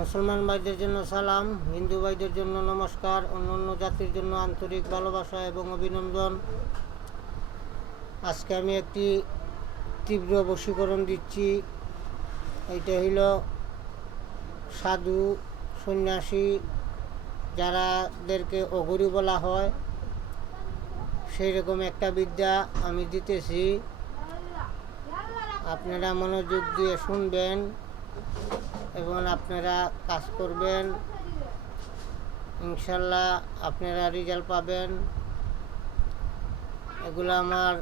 মুসলমান ভাইদের জন্য সালাম হিন্দু ভাইদের জন্য নমস্কার অন্য অন্য জাতির জন্য আন্তরিক ভালোবাসা এবং অভিনন্দন। আজকে আমি একটি তীব্র বশীকরণ দিচ্ছি। এইটা হইল সাধু সন্ন্যাসী, যারাদেরকে অগরু বলা হয়। সেই রকম একটা বিদ্যা আমি দিতেছি। আপনারা মনোযোগ দিয়ে শুনবেন। এবং আপনারা কাজ করবেন। ইনশাল্লাহ আপনারা রেজাল্ট পাবেন। এগুলো আমার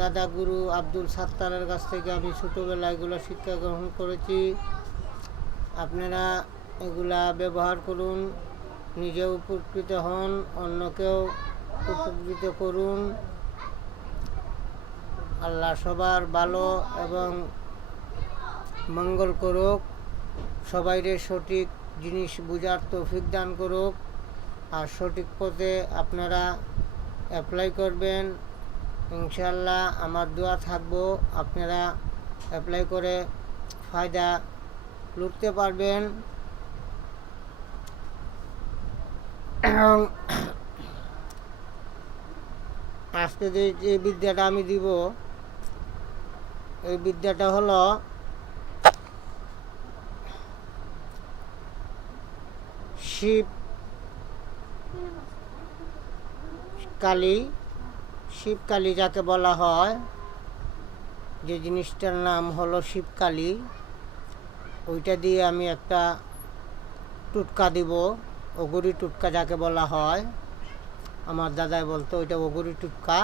দাদা গুরু আব্দুল সাত্তারের কাছ থেকে আমি ছোটোবেলায় এগুলো শিক্ষা গ্রহণ করেছি। আপনারা এগুলা ব্যবহার করুন নিজে উপকৃত হন, অন্যকেও উপকৃত করুন। আল্লাহ সবার ভালো এবং মঙ্গল করুক। সবাইরে সঠিক জিনিস বুঝার তৌফিক দান করুক। আর সঠিক পথে আপনারা অ্যাপ্লাই করবেন। ইনশাল্লাহ আমার দোয়া থাকব, আপনারা অ্যাপ্লাই করে ফায়দা লুটতে পারবেন। আজকে যে বিদ্যাটা আমি দিব, এই বিদ্যাটা হলো শিব, কালী শিবকালী যাকে বলা হয়। যে জিনিসটার নাম হলো শিবকালী ওইটা দিয়ে আমি একটা টুটকা দিব অগুরি টুটকা যাকে বলা হয়। আমার দাদাই বলতো, ওইটা অগুরি টুটকা।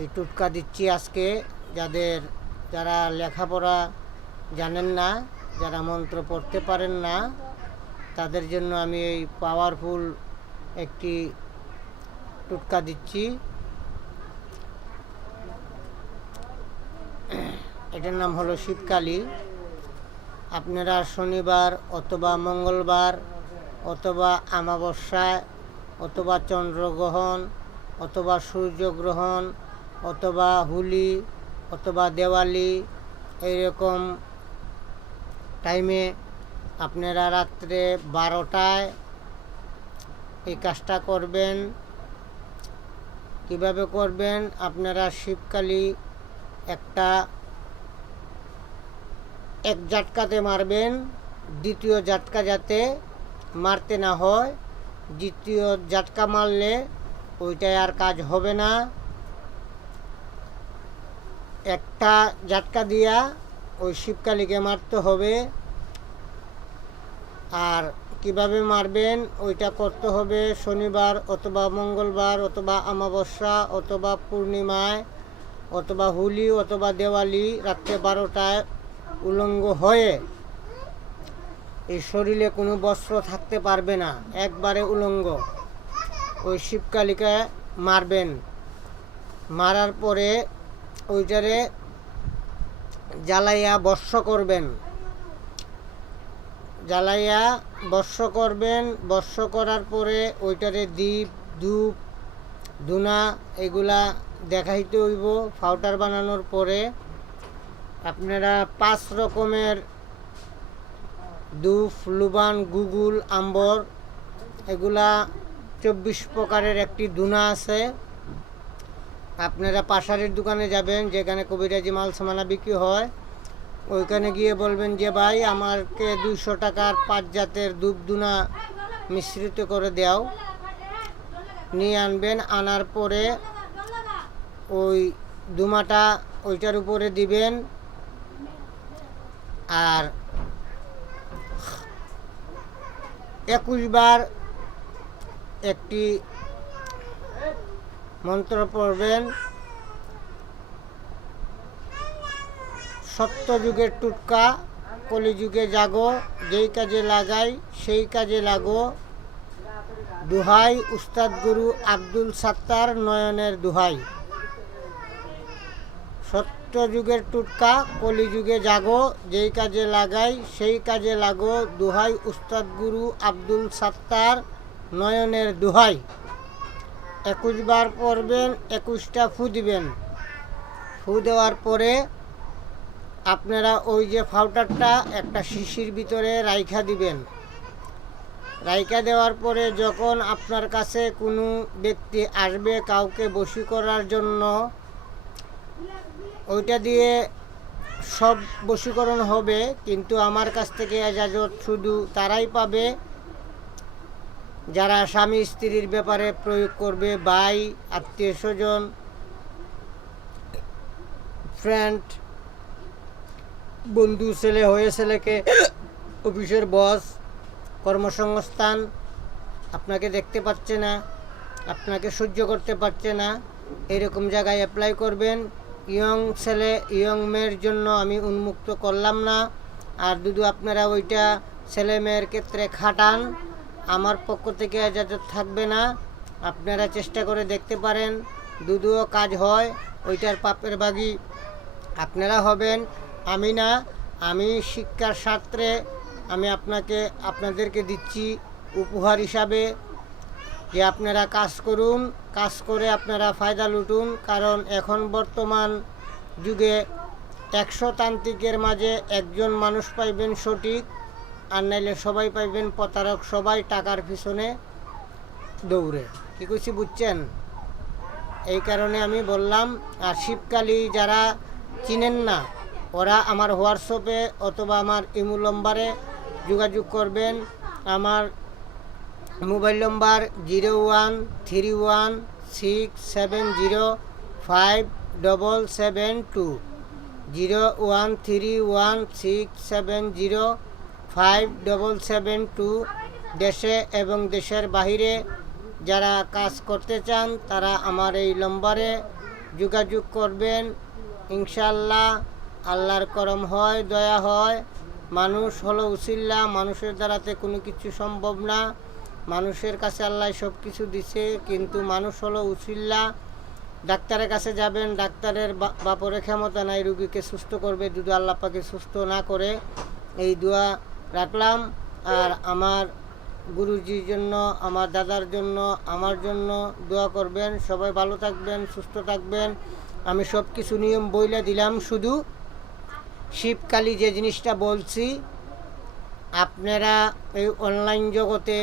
এই টুটকা দিচ্ছি আজকে যাদের, যারা লেখাপড়া জানেন না, যারা মন্ত্র পড়তে পারেন না তাদের জন্য আমি এই পাওয়ারফুল একটি টুটকা দিচ্ছি। এটার নাম হলো শীতকালী। আপনারা শনিবার অথবা মঙ্গলবার অথবা আমাবস্যায় অথবা চন্দ্রগ্রহণ অথবা সূর্যগ্রহণ অথবা হোলি অথবা দেওয়ালি এইরকম টাইমে আপনারা রাত্রে বারোটায় এই কাজটা করবেন। কীভাবে করবেন? আপনারা শিবকালী একটা এক জাটকাতে মারবেন, দ্বিতীয় জাটকা যাতে মারতে না হয়। দ্বিতীয় জাটকা মারলে ওইটায় আর কাজ হবে না। একটা জাটকা দিয়া ওই শিবকালীকে মারতে হবে। আর কীভাবে মারবেন, ওইটা করতে হবে শনিবার অথবা মঙ্গলবার অথবা অমাবস্যা অথবা পূর্ণিমায় অথবা হোলি অথবা দেওয়ালি রাত্রে বারোটায় উলঙ্গ হয়ে এই শরীরে কোনো বস্ত্র থাকতে পারবে না, একবারে উলঙ্গ। ওই শিবকালীকে মারবেন। মারার পরে ওইটারে জ্বালাইয়া বর্ষ করবেন। জ্বালাইয়া বর্ষ করবেন। বর্ষ করার পরে ওইটারে দ্বীপ ধূপ, ধুনা এগুলা দেখাইতে হইব। ফাউটার বানানোর পরে আপনারা পাঁচ রকমের দুফ লুবান, গুগুল, আম্বর এগুলা চব্বিশ প্রকারের একটি দুনা আছে। আপনারা পাশারের দোকানে যাবেন, যেখানে কবিরাজি মাল সামানা বিক্রি হয়। ওইখানে গিয়ে বলবেন যে, ভাই, আমাকে দুশো টাকার পাঁচ জাতের দুধ দুনা মিশ্রিত করে দাও। নিয়ে আনবেন, আনার পরে ওই দুমাটা ওইটার উপরে দিবেন। আর একুশ বার একটি মন্ত্র পড়বেন সত্যযুগের টুটকা, কলিযুগে জাগো, যেই কাজে লাগাই, সেই কাজে লাগো। দুহাই উস্তাদ গুরু আব্দুল সাত্তার নয়নের দুহাই। সত্যযুগের টুটকা, কলিযুগে জাগো, যেই কাজে লাগাই, সেই কাজে লাগো। দুহাই উস্তাদ গুরু আব্দুল সাত্তার নয়নের দুহাই। একুশ বার পড়বেন, একুশটা ফু দিবেন। ফু দেওয়ার পরে আপনারা ওই যে পাউডারটা একটা শিশির ভিতরে রাইখা দিবেন। রাইখা দেওয়ার পরে যখন আপনার কাছে কোনো ব্যক্তি আসবে কাউকে বশী করার জন্য, ওইটা দিয়ে সব বশীকরণ হবে, কিন্তু আমার কাছ থেকে এজাজত শুধু তারাই পাবে। যারা স্বামী স্ত্রীর ব্যাপারে প্রয়োগ করবে, ভাই, আত্মীয় স্বজন ফ্রেন্ড বন্ধু, ছেলে হয়ে ছেলেকে অফিসের বস, কর্মসংস্থান আপনাকে দেখতে পাচ্ছে না, আপনাকে সহ্য করতে পারছে না। এরকম জায়গায় অ্যাপ্লাই করবেন। ইয়ং ছেলে, ইয়ং মেয়ের জন্য আমি উন্মুক্ত করলাম না। আর দুদু আপনারা ওইটা ছেলে মেয়ের ক্ষেত্রে খাটান, আমার পক্ষ থেকে এজাজত থাকবে না। আপনারা চেষ্টা করে দেখতে পারেন, দুদুও কাজ হয়, ওইটার পাপের বাগি আপনারা হবেন। আমি না, আমি শিক্ষার স্বার্থে আমি আপনাকে, আপনাদেরকে দিচ্ছি উপহার হিসাবে যে আপনারা কাজ করুন, কাজ করে আপনারা ফায়দা লুটুন, কারণ এখন বর্তমান যুগে একশো তান্ত্রিকের মাঝে একজন মানুষ পাইবেন সঠিক, আর নাইলে সবাই পাইবেন প্রতারক, সবাই টাকার পিছনে দৌড়ে। কী করছি বুঝছেন? এই কারণে আমি বললাম, আর শিবকালী যারা চিনেন না ওরা আমার হোয়াটসঅ্যাপে অথবা আমার ইমু নম্বরে যোগাযোগ করবেন। আমার mobile number zero one three one six seven zero five double seven two. Zero one three one six seven zero five double seven two. দেশে এবং দেশের বাহিরে যারা কাজ করতে চান, তারা আমার এই নম্বরে যোগাযোগ করবেন। ইনশাল্লাহ আল্লাহর করম হয়, দয়া হয়। মানুষ হলো উসিল্লা মানুষের দ্বারাতে কোনো কিছু সম্ভব না। মানুষের কাছে আল্লাহ সব কিছু দিছে, কিন্তু মানুষ হলো উসিল্লা ডাক্তারের কাছে যাবেন, ডাক্তারের বাপরে ক্ষমতা নাই, রুগীকে সুস্থ করবে, যদি আল্লাহ পাকে সুস্থ না করে। এই দোয়া রাখলাম। আর আমার গুরুজির জন্য, আমার দাদার জন্য, আমার জন্য দোয়া করবেন। সবাই ভালো থাকবেন, সুস্থ থাকবেন। আমি সব কিছু নিয়ম বইলে দিলাম শুধু। শিবকালী যে জিনিসটা বলছি, আপনারা এই অনলাইন জগতে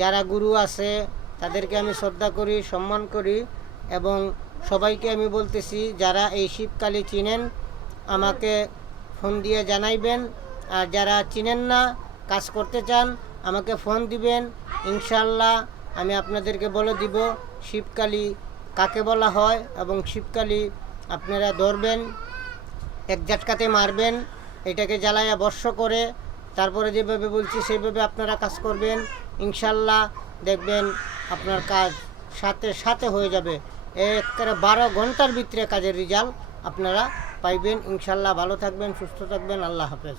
যারা গুরু আছে, তাদেরকে আমি শ্রদ্ধা করি, সম্মান করি এবং সবাইকে আমি বলতেছি, যারা এই শিবকালী চিনেন, আমাকে ফোন দিয়ে জানাইবেন। আর যারা চিনেন না, কাজ করতে চান, আমাকে ফোন দিবেন। ইনশাল্লাহ আমি আপনাদেরকে বলে দিব, শিবকালী কাকে বলা হয় এবং শিবকালী আপনারা ধরবেন। এক ঝাটকাতে মারবেন, এটাকে জ্বালায়া বর্ষ করে, তারপরে যেভাবে বলছি সেইভাবে আপনারা কাজ করবেন। ইনশাল্লাহ দেখবেন আপনার কাজ সাথে সাথে হয়ে যাবে। একেবারে বারো ঘণ্টার ভিতরে কাজের রেজাল্ট আপনারা পাইবেন। ইনশাল্লাহ ভালো থাকবেন, সুস্থ থাকবেন। আল্লাহ হাফেজ।